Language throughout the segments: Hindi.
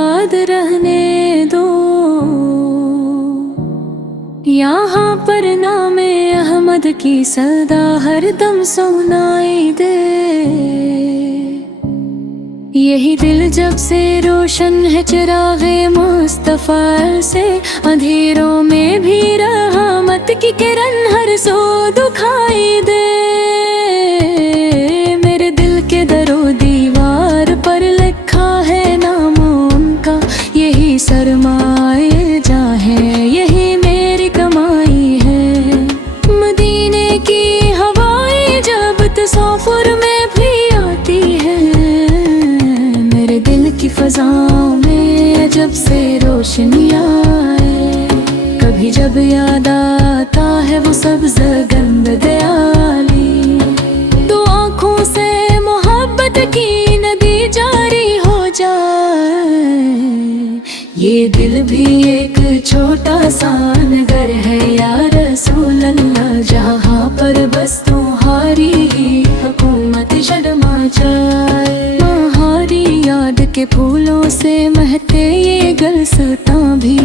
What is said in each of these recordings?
याद रहने दो। यहाँ पर नामे अहमद की सदा हरदम सुनाई दे। यही दिल जब से रोशन है चिरागे मुस्तफा से, अंधेरों में भी रहमत की किरण हर सो दिखाई दे। मेरे दिल के दरो दीवार पर लिखा है नाम उनका, यही सरमाए जहाँ है, यही मेरी कमाई है। मदीने की हवाएं जब तसव्वुर में भी आती है, मेरे दिल की फज़ाओं में जब से रोशनी आए। कभी जब याद आता है वो सब्ज़ गंध दयाली, तो आँखों से मोहब्बत की नदी जारी हो जाए। ये दिल भी एक छोटा सा नगर है या रसूल अल्लाह, जहाँ पर बस तुम्हारी ही हुकूमत शर्मा जाए। तुम्हारी याद के फूलों से महके ये गुलस्तां भी,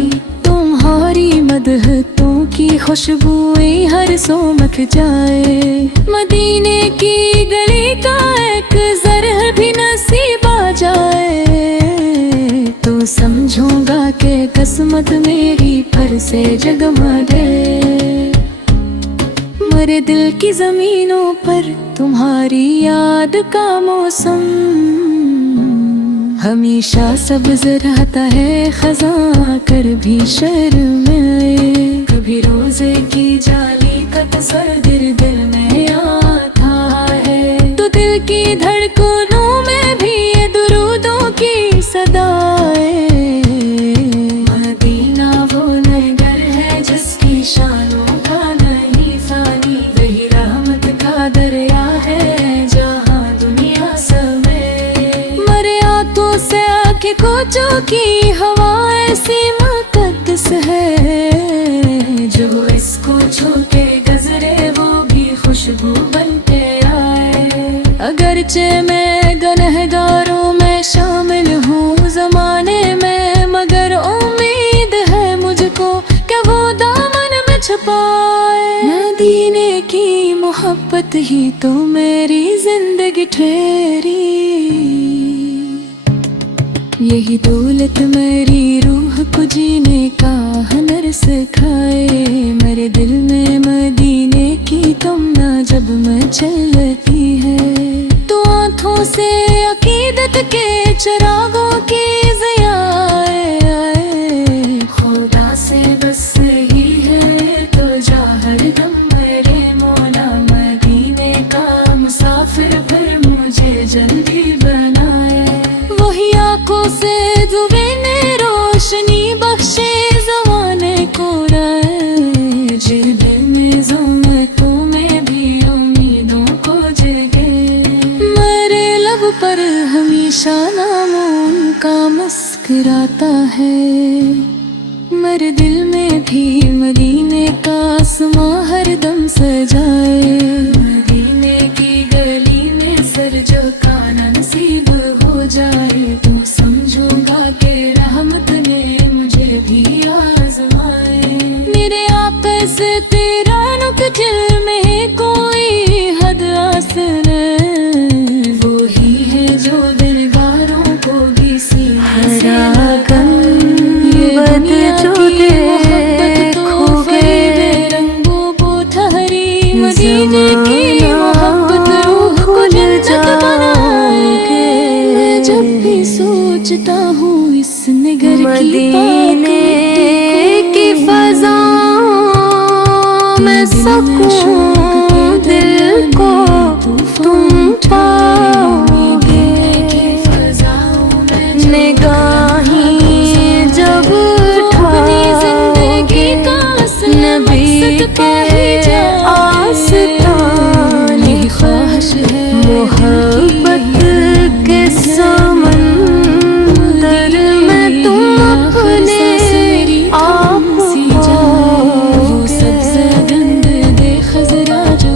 तुम्हारी मदहतों की खुशबुएं हर सो मक जाए। मदीने की गली का एक ज़रह भी नसीब आ जाए, तो समझूंगा कि किस्मत मेरी फिर से जगमगे। मेरे दिल की ज़मीनों पर तुम्हारी याद का मौसम हमेशा सब्ज़ रहता है, खज़ां कर भी शर्माए। कभी रोज़े की जाली का तसव्वुर दिल में आता है, तो दिल की धड़कनों में भी ये दुरूदों की सदाएं। मदीना वो नगर है जिसकी शानों का नहीं फ़ानी, वही रहमत का दरिया है जहाँ दुनिया समय। मरे आंखों से आँखें खोजो की हवा ऐसी मुक़द्दस है, जो इसको छू के गुज़रे वो भी खुशबू बन के आए। अगरचे मैं गुनहगारों में शामिल हूँ ज़माने में, मगर उम्मीद है मुझको कि वो दामन में छुपाए। मदीने की मोहब्बत ही तो मेरी जिंदगी ठहरी, यही दौलत मेरी रूह को जीने का हुनर सिखाए। मेरे दिल में मदीने की तमन्ना जब मचलती है, तो आँखों से अकीदत के चिरागों की ज़िया आए। खुदा से बस यही है तो जा हरदम मेरे मौला, मदीने का मुसाफिर फिर मुझे जल्दी बनाए। वही आँखों से जुबे ने रोशनी बख्शे ज़माने को राए, जिस दिल में ज़ुल्मतों में भी उम्मीदों को जगे। मेरे लब पर हमेशा नाम उनका मुस्कुराता है, मेरे दिल में भी मदीने का आसमां हरदम सजाए। मदीने की गली में सर झुकाना नसीब हो जाए, तो समझूंगा कि रहमत ने मुझे भी आज़माए। मेरे आपस तेरा नुक दिल में कोई हद आसन, वो ही है जो दिलदारों को भी सीने से लगा। ये दुनिया की मोहब्बत तो फरेबे रंगों वो ठहरी, मदीने की मोहब्बत रूह को जन्नत बनाएगी। मैं जब भी सोचता हूँ इस नगर मदीने की फ़ज़ाओं में सुकून दिल को तुम पाओगे। निगाहें जब उठाओगे नबी के आस्ताने, ख्वाहिश है मोहब्बत के समंदर में तुम अपने आप को। वो सब्ज़ गंध दे खज़रा जो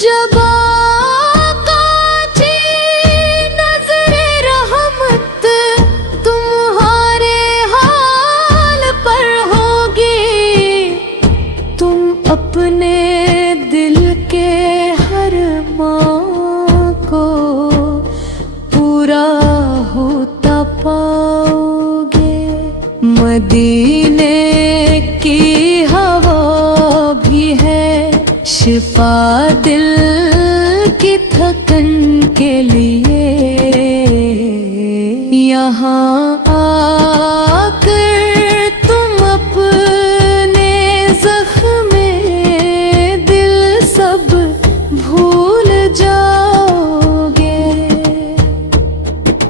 जब आका की नज़रे रहमत तुम्हारे हाल पर होगी, तुम अपने दिल के हर माँ को पूरा होता पाओगे। मदीने की हवा भी है शिफा दिल की थकन के लिए। यहाँ आकर तुम अपने ज़ख्मे दिल सब भूल जाओगे।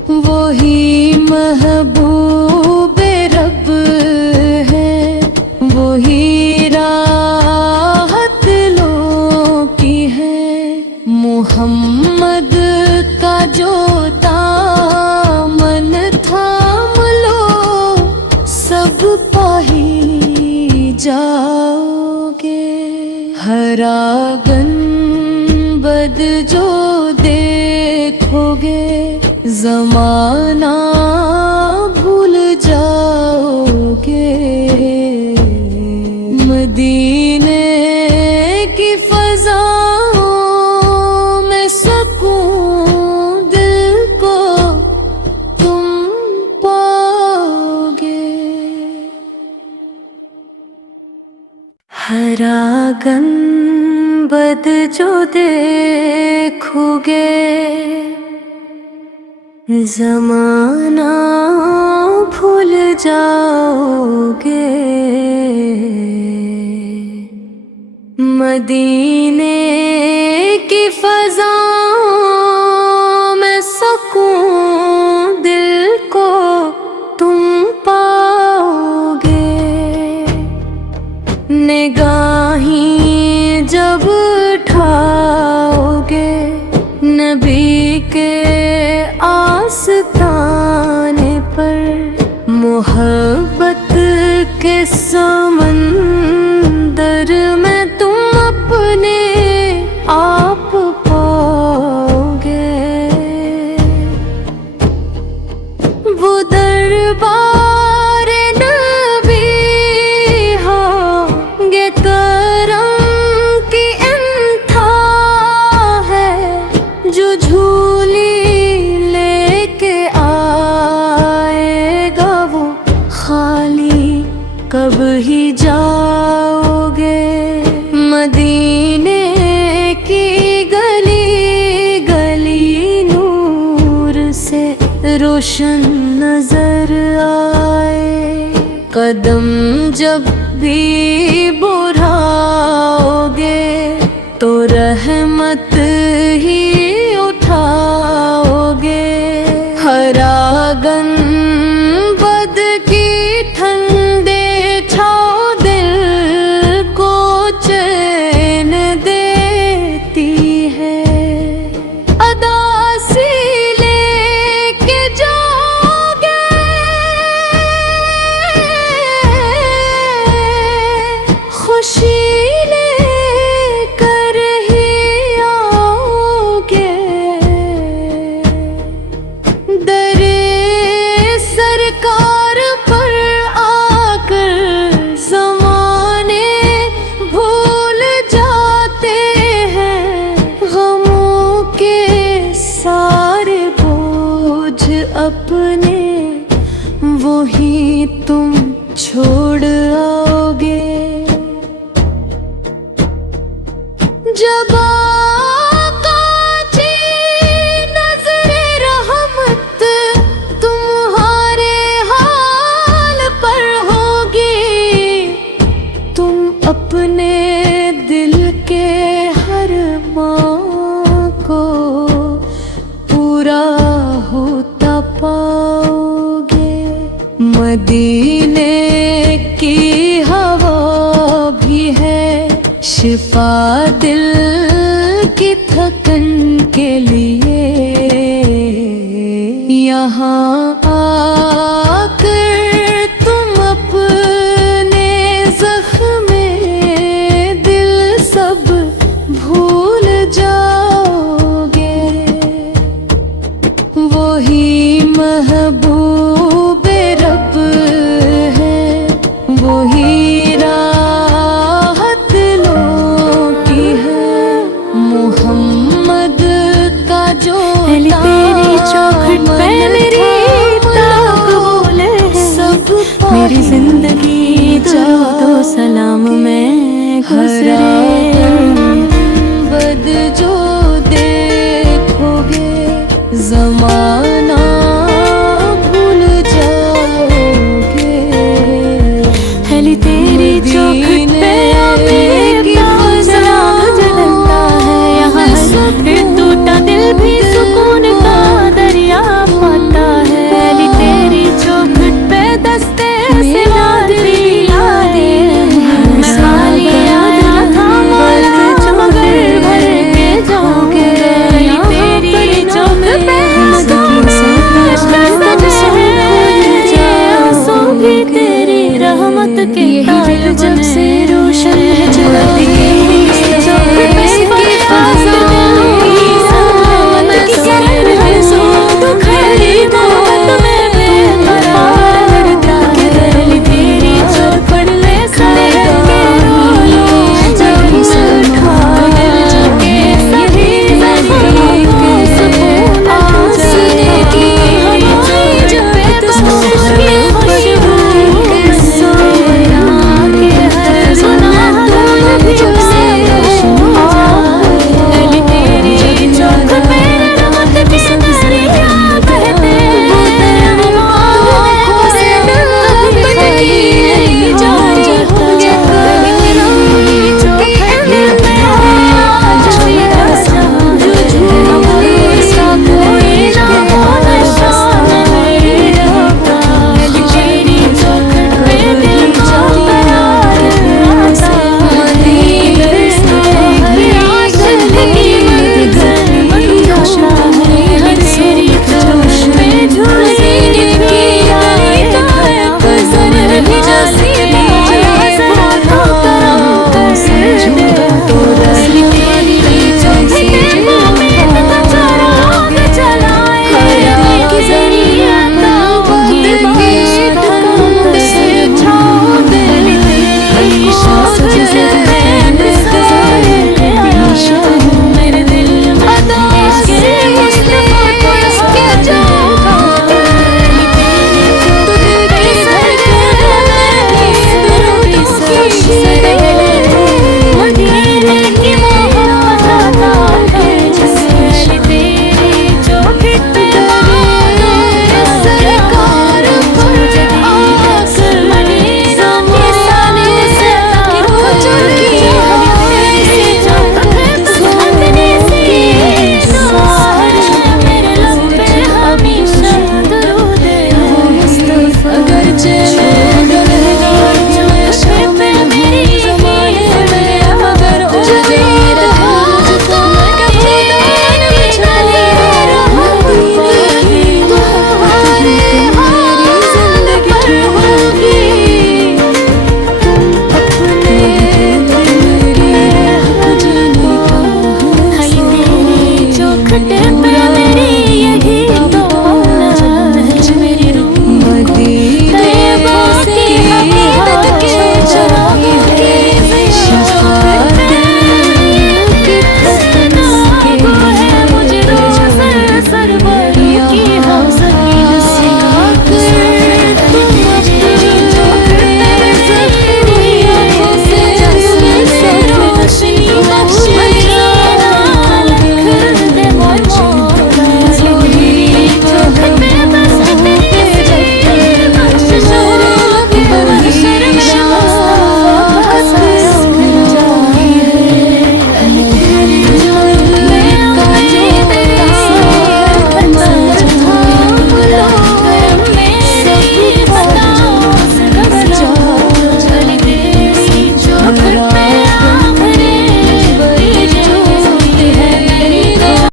वही महबूब रब है, वही राहत दिलों की है। मुहम्मद का जो दामन थाम लो, सब पा ही जाओगे। हरा गंबद जो देखोगे, ज़माना भूल जाओगे। मदीने की फ़ज़ाओं में सकून दिल को तुम पाओगे। हरा गंबद जो देखोगे, ज़माना भूल जाओगे। मदीने की फ़ज़ाओं में सकून दिल को तुम पाओगे। निगाहें जब उठाओगे, नबी के आस्ताने पर मोहब्बत के समंदर में तुम अपने आप पाओगे। वो दरबार नबी होंगे करम की इंतहा है, जो झूली लेके आएगा वो खाली कब ही जाओगे। मदीने की गली गली नूर से रोशन नजर आए। कदम जब भी बढ़ाओगे, तो रहमत ही उठाओगे। हरा गंबद की ठंडे छाँव दिल को चैन देती है। अदासी लेके जाओगे, खुशी लेकर ही आओगे। दरे सरकार पर आकर ज़माने भूल जाते हैं। गमों के सारे बोझ अपने वही तुम छोड़ आओगे। जब आका की नज़रे रहमत तुम्हारे हाल पर होगी, तुम अपने दिल के हर माँ को पूरा होता पाओगे। मदीने की हवा भी है शिफा दिल की थकन के लिए। यहाँ आकर तुम अपने ज़ख्मे दिल सब भूल जा आमद का जो पहले तेरी चौखट पे मेरी ताकबूल है सब मेरी जिंदगी दो सलाम में गुजरे।